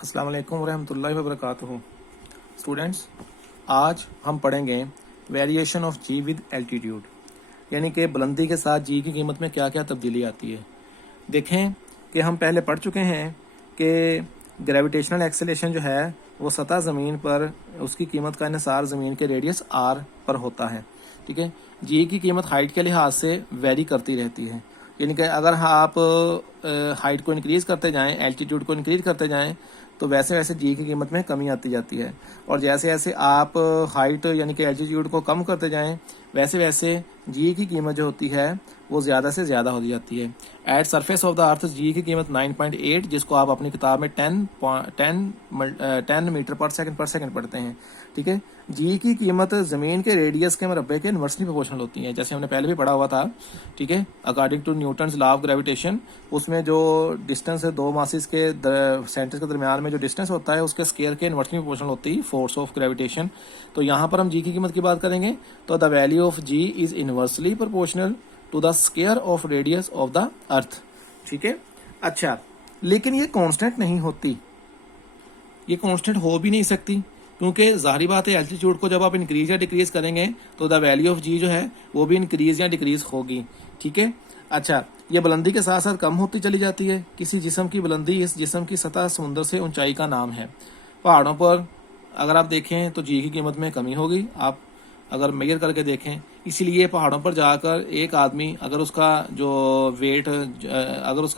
अस्सलाम वालेकुम वरहमतुल्लाहि वबरकातुहू। स्टूडेंट्स, आज हम पढ़ेंगे variation of G with altitude, यानी कि बुलंदी के साथ जी की कीमत में क्या क्या तब्दीली आती है। देखें कि हम पहले पढ़ चुके हैं कि ग्रेविटेशनल एक्सेलेरेशन जो है वो सतह ज़मीन पर उसकी कीमत का इन्हिसार ज़मीन के रेडियस आर पर होता है। ठीक है, जी की कीमत हाइट के लिहाज से वेरी करती रहती है, यानी कि अगर आप हाइट को इंक्रीज़ करते जाएं, एल्टीट्यूड को इंक्रीज़ करते जाएं, तो वैसे वैसे जी की कीमत में कमी आती जाती है। और जैसे जैसे आप हाइट यानी कि एल्टीट्यूड को कम करते जाएं, वैसे वैसे जी की कीमत जो होती है वो ज़्यादा से ज़्यादा होती जाती है। At surface of the earth G की कीमत 9.8, जिसको आप अपनी किताब में 10 मीटर पर सेकंड पढ़ते हैं। ठीक है, जी की कीमत ज़मीन के रेडियस के मरबे के इन्वर्सली प्रोपोर्शनल होती है, जैसे हमने पहले भी पढ़ा हुआ था। ठीक है, according to Newton's law of gravitation, उसमें जो डिस्टेंस है दो मासिस के सेंटर्स के दरमियान में जो डिस्टेंस होता है उसके स्केयर के इन्वर्सली प्रोपोर्शनल होती है फोर्स ऑफ ग्रेविटेशन। तो यहाँ पर हम जी की कीमत की बात करेंगे तो the value of G is inversely proportional to the square of radius of the earth. ठीक है, अच्छा, लेकिन ये कांस्टेंट नहीं होती, ये कांस्टेंट हो भी नहीं सकती, क्योंकि जाहिर बात है एल्टीट्यूड को जब आप इंक्रीज या डिक्रीज करेंगे तो द वैल्यू ऑफ जी जो है वो भी इंक्रीज या डिक्रीज होगी। ठीक है, अच्छा, ये बुलंदी के साथ साथ कम होती चली जाती है। किसी जिस्म की बुलंदी इस जिस्म की सतह समुद्र से ऊंचाई का नाम है। पहाड़ों पर अगर आप देखें तो जी की कीमत में कमी होगी, आप अगर मेजर करके देखें। इसीलिए पहाड़ों पर जाकर एक आदमी अगर उसका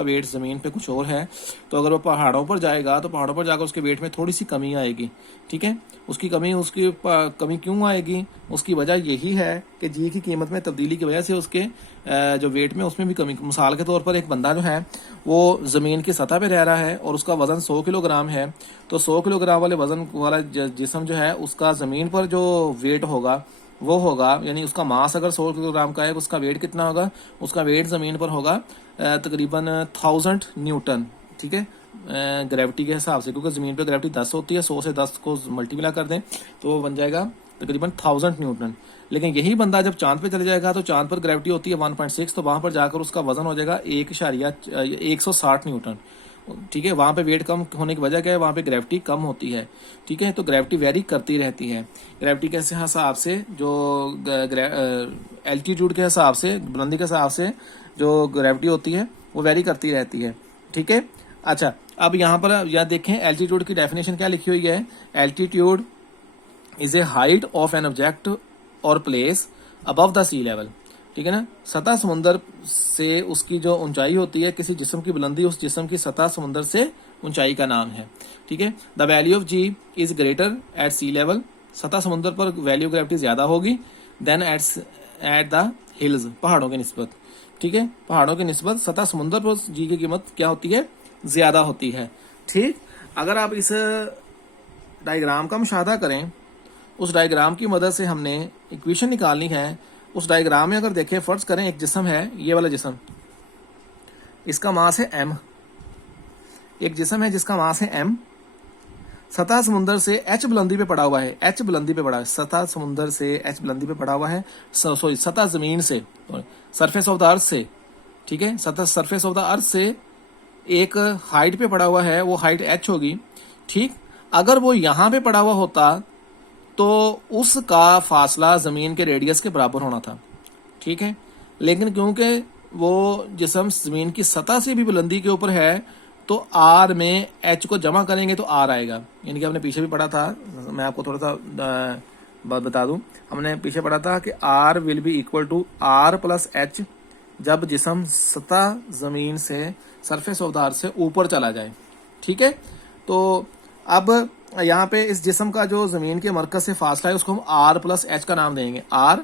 वेट ज़मीन पे कुछ और है, तो अगर वो पहाड़ों पर जाएगा तो पहाड़ों पर जाकर उसके वेट में थोड़ी सी कमी आएगी। ठीक है, उसकी कमी क्यों आएगी? उसकी वजह यही है कि जी की कीमत में तब्दीली की वजह से उसके जो वेट में उसमें भी कमी। मिसाल के तौर पर एक बंदा जो है वो ज़मीन की सतह पे रह रहा है और उसका वज़न 100 किलोग्राम है, तो 100 किलोग्राम वाले वज़न वाला जिस्म जो है उसका ज़मीन पर जो वेट होगा वो होगा, यानी उसका मास अगर 100 किलोग्राम का है, उसका वेट कितना होगा? उसका वेट ज़मीन पर होगा तकरीबन 1000 न्यूटन। ठीक है, ग्रेविटी के हिसाब से, क्योंकि ज़मीन पर ग्रेविटी 10 होती है, 100 से 10 को मल्टीप्लाई कर दें तो वो बन जाएगा तकरीबन 1000 न्यूटन। लेकिन यही बंदा जब चांद पे चले जाएगा तो चांद पर ग्रेविटी होती है 1.6, तो वहां पर जाकर उसका वजन हो जाएगा 160 न्यूटन। ठीक है, वहां पे वेट कम होने की वजह क्या है? वहां पे ग्रेविटी कम होती है। ठीक है, तो ग्रेविटी वेरी करती रहती है। ग्रेविटी के हिसाब से जो एल्टीट्यूड के हिसाब से, बुलंदी के हिसाब से जो ग्रेविटी होती है वो वेरी करती रहती है। ठीक है, अच्छा, अब यहाँ पर यह देखें एल्टीट्यूड की डेफिनेशन क्या लिखी हुई है। Altitude is a height of an object और place above the sea level. ठीक है ना, सतह समुद्र से उसकी जो ऊंचाई होती है, किसी जिस्म की बुलंदी उस जिस्म की सतह समुद्र से ऊंचाई का नाम है। ठीक है, the value of G is greater at sea level, सतह समुद्र पर वैल्यू ग्रेविटी ज्यादा होगी देन एट द हिल्स, पहाड़ों की निस्बत। ठीक है, पहाड़ों की निस्बत सतह समुद्र पर जी की कीमत क्या होती है? ज्यादा होती है। ठीक, अगर आप इस डायग्राम का मुशाहदा करें, उस डायग्राम की मदद से हमने इक्वेशन निकालनी है। उस डायग्राम में अगर देखें, फर्ज करें एक जिस्म है, ये वाला जिस्म, इसका मास है m। एक जिस्म है जिसका मास है m, सतह समुद्र से h बुलंदी पे पड़ा हुआ है, h बुलंदी पे पड़ा है, सतह समुद्र से h बुलंदी पे पड़ा हुआ है, सॉरी सतह जमीन से, सरफेस ऑफ द अर्थ से। ठीक है, सतह सरफेस ऑफ द अर्थ से एक हाइट पे पड़ा हुआ है, वो हाइट h होगी। ठीक, अगर वो यहाँ पे पड़ा हुआ होता तो उसका फासला जमीन के रेडियस के बराबर होना था। ठीक है, लेकिन क्योंकि वो जिस्म जमीन की सतह से भी बुलंदी के ऊपर है, तो आर में एच को जमा करेंगे तो आर आएगा। यानी कि हमने पीछे भी पढ़ा था, मैं आपको थोड़ा सा बता दूं, हमने पीछे पढ़ा था कि R will be equal to R plus H जब जिस्म सतह जमीन से, सरफेस ऑफ द अर्थ से ऊपर चला जाए। ठीक है, तो अब यहाँ पे इस जिस्म का जो जमीन के मरकज से फासला है उसको हम आर प्लस एच का नाम देंगे। आर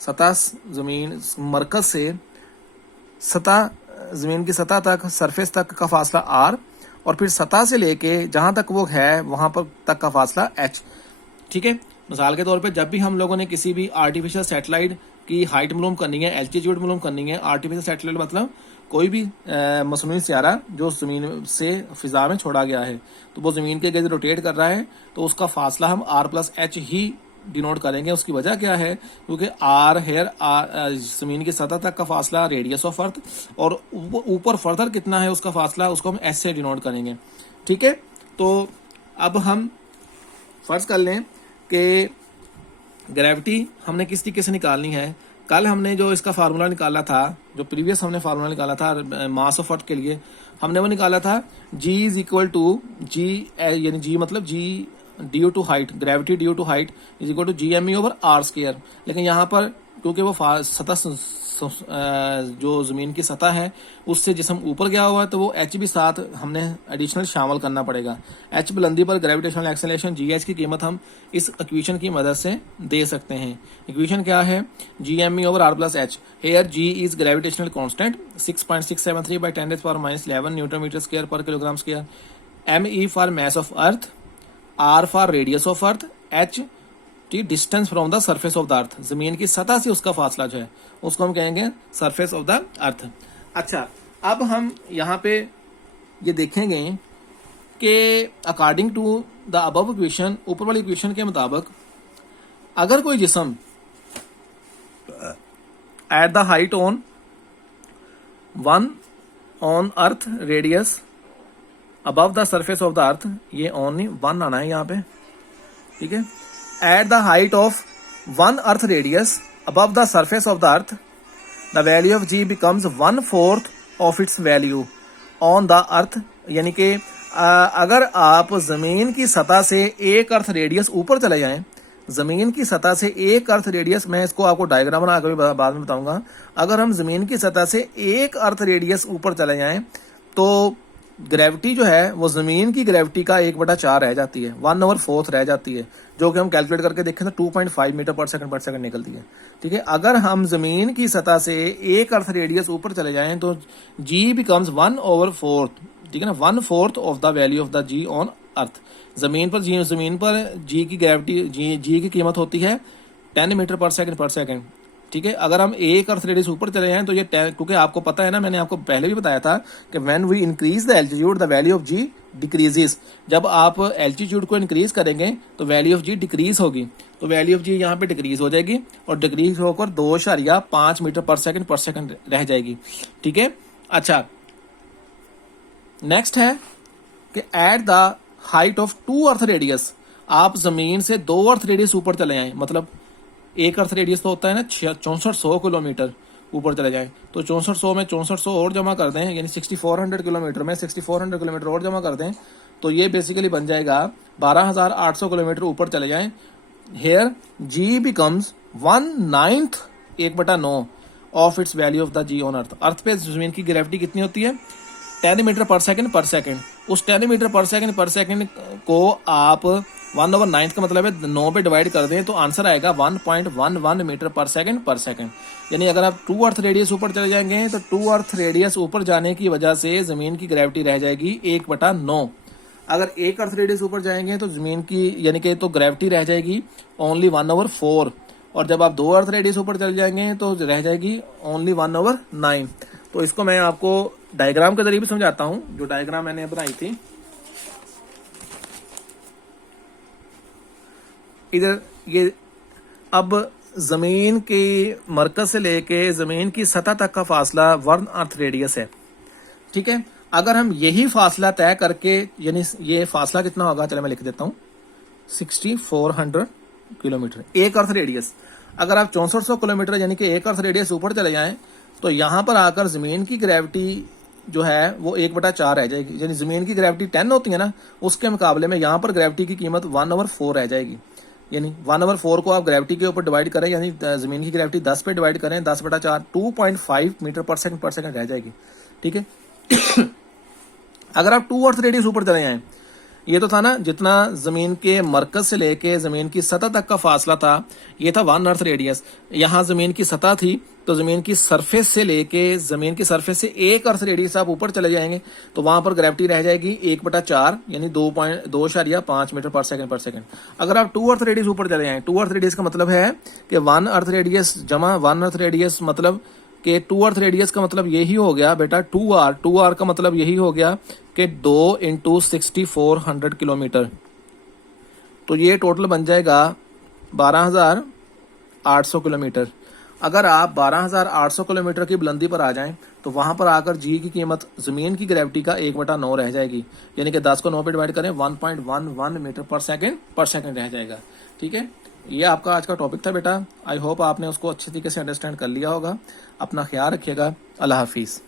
सतह जमीन मरकज से सतह जमीन की सतह तक, सरफेस तक का फासला आर, और फिर सतह से लेके जहां तक वो है वहां पर तक का फासला एच। ठीक है, मिसाल के तौर पे जब भी हम लोगों ने किसी भी आर्टिफिशियल सैटेलाइट की हाइट मालूम करनी है, एल्टीट्यूड मालूम करनी है, आर्टिफिशियल सैटेलाइट मतलब कोई भी मसनूई सियारा जो जमीन से फिजा में छोड़ा गया है, तो वो जमीन के गिर्द रोटेट कर रहा है, तो उसका फासला हम आर प्लस एच ही डिनोट करेंगे। उसकी वजह क्या है? क्योंकि आर हेयर जमीन की सतह तक का फासला रेडियस ऑफ अर्थ, और ऊपर फर्दर कितना है उसका फासला, उसको हम एस से डिनोट करेंगे। ठीक है, तो अब हम फर्ज कर लें कि ग्रेविटी हमने किस तरीके से निकालनी है। कल हमने जो इसका फार्मूला निकाला था, जो प्रीवियस हमने फार्मूला निकाला था मास ऑफ अर्थ के लिए, हमने वो निकाला था G is equal to G, यानी G मतलब G due to height, gravity due to height is equal to GME over R square. लेकिन यहाँ पर क्योंकि वो सतह जो ज़मीन की सतह है उससे जिस्म ऊपर गया हुआ है, तो वो H भी साथ हमने एडिशनल शामिल करना पड़ेगा। H बुलंदी पर ग्रेविटेशनल एक्सेलरेशन GH की कीमत हम इस इक्वेशन की मदद से दे सकते हैं। इक्वेशन क्या है? GME over R plus H। Here G is gravitational constant 6.673 by 10⁻11 newton metre square per kilogram square. ME for mass of earth, R for radius of earth, H distance from the surface of the earth, जमीन की सतह से उसका फासला जो है उसको हम कहेंगे सरफेस ऑफ द अर्थ। अच्छा, अब हम यहाँ पे ये देखेंगे कि according to the above equation, ऊपर वाली इक्वेशन के मुताबिक अगर कोई जिस्म at the height on earth radius above the surface of the earth, ये ऑन नहीं 1 आना है यहाँ पे, ठीक है। At the height of 1 earth radius above the surface of the earth, the value of G becomes 1/4 of its value on the earth। यानी कि अगर आप जमीन की सतह से 1 अर्थ रेडियस ऊपर चले जाएं, जमीन की सतह से 1 अर्थ रेडियस, मैं इसको आपको डायग्राम बना कर भी बाद में बताऊंगा। अगर हम जमीन की सतह से 1 अर्थ रेडियस ऊपर चले जाएं तो ग्रेविटी जो है वो जमीन की ग्रेविटी का 1/4 रह जाती है, 1/4 रह जाती है, जो कि हम कैलकुलेट करके देखें तो 2.5 मीटर पर सेकंड निकलती है, ठीक है। अगर हम जमीन की सतह से 1 अर्थ रेडियस ऊपर चले जाएं तो G बिकम्स 1/4, ठीक है ना, 1/4 of the value of the G on अर्थ। जमीन पर G की ग्रेविटी, G की कीमत होती है 10 मीटर पर सेकंड, ठीक है। अगर हम 1 अर्थ रेडियस ऊपर चले जाएं तो ये, क्योंकि आपको पता है ना, मैंने आपको पहले भी बताया था कि when we increase the altitude the value of G decreases. जब आप एल्टीट्यूड को इंक्रीज करेंगे तो वैल्यू ऑफ G डिक्रीज होगी, तो वैल्यू ऑफ G यहाँ पे डिक्रीज हो जाएगी और डिक्रीज होकर 2.5 मीटर पर सेकंड रह जाएगी, ठीक है। अच्छा, नेक्स्ट है कि eight the height of 2 earth radius, आप जमीन से 2 अर्थ रेडियस ऊपर चले जाएं, मतलब 1 अर्थ रेडियस तो होता है ना 6400 किलोमीटर, ऊपर चले जाएं तो 6400 में 6400 और जमा कर दें, यानी 6400 किलोमीटर में 6400 किलोमीटर और जमा कर दें तो ये बेसिकली बन जाएगा 12800 किलोमीटर ऊपर चले जाएं। Here G becomes 1/9 1/9 of its value of the G on earth. Earth पे जमीन की ग्रेविटी कितनी होती है? 10 मीटर पर सेकंड। उस 10 मीटर पर सेकंड को आप 1/9 का मतलब है 9 पे डिवाइड कर दें तो आंसर आएगा 1.11 मीटर पर सेकंड। यानी अगर आप 2 अर्थ रेडियस ऊपर चले जाएंगे तो 2 अर्थ रेडियस ऊपर जाने की वजह से जमीन की ग्रेविटी रह जाएगी 1/9। अगर 1 अर्थ रेडियस ऊपर जाएंगे तो जमीन की यानी कि तो ग्रेविटी रह जाएगी ओनली 1/4, और जब आप 2 अर्थ रेडियस ऊपर चले जाएंगे तो रह जाएगी ओनली 1/9। तो इसको मैं आपको डायग्राम के जरिए भी समझाता हूं, जो डायग्राम मैंने बनाई थी। इधर ये अब जमीन के मरकज से लेके जमीन की सतह तक का फासला 1 अर्थ रेडियस है, ठीक है। अगर हम यही फासला तय करके, यानी ये फासला कितना होगा, चले मैं लिख देता हूं, 6400 किलोमीटर 1 अर्थ रेडियस। अगर आप 6400 किलोमीटर यानी कि 1 अर्थ रेडियस ऊपर चले जाएं तो यहां पर आकर जमीन की ग्रेविटी जो है वो 1/4 रह जाएगी, यानी जमीन की ग्रेविटी 10 होती है ना, उसके मुकाबले में यहाँ पर ग्रेविटी की कीमत 1/4 रह जाएगी। यानी 1/4 को आप ग्रेविटी के ऊपर डिवाइड करें, यानी जमीन की ग्रेविटी 10 पे डिवाइड करें, 10/4 2.5 मीटर पर सेकंड रह जाएगी, ठीक है। अगर आप 2 अर्थ रेडियस ऊपर चले जाएं, ये तो था ना जितना जमीन के मरकज से लेके जमीन की सतह तक का फासला था, ये था 1 अर्थ रेडियस। यहाँ जमीन की सतह थी तो जमीन की सरफेस से लेके जमीन की सरफेस से 1 अर्थ रेडियस आप ऊपर चले जाएंगे तो वहां पर ग्रेविटी रह जाएगी 1/4 यानी 2.5 मीटर पर सेकंड। अगर आप 2 अर्थ रेडियस ऊपर चले जाएं, 2 अर्थ रेडियस का मतलब है कि 1 अर्थ रेडियस जमा 1 अर्थ रेडियस मतलब कि 2 अर्थ रेडियस का मतलब यही हो गया बेटा 2R का मतलब यही हो गया कि 2 × 6400 किलोमीटर। तो ये टोटल बन जाएगा 12800 किलोमीटर। अगर आप 12800 किलोमीटर की बुलंदी पर आ जाएं तो वहां पर आकर जी की कीमत जमीन की ग्रेविटी का 1/9 रह जाएगी, यानी कि 10 को 9 पे डिवाइड करें 1.11 मीटर पर सेकंड रह जाएगा। ठीक है, ये आपका आज का टॉपिक था बेटा। आई होप आपने उसको अच्छे तरीके से अंडरस्टैंड कर लिया होगा। अपना ख्याल रखिएगा। अल्लाह हाफिज़।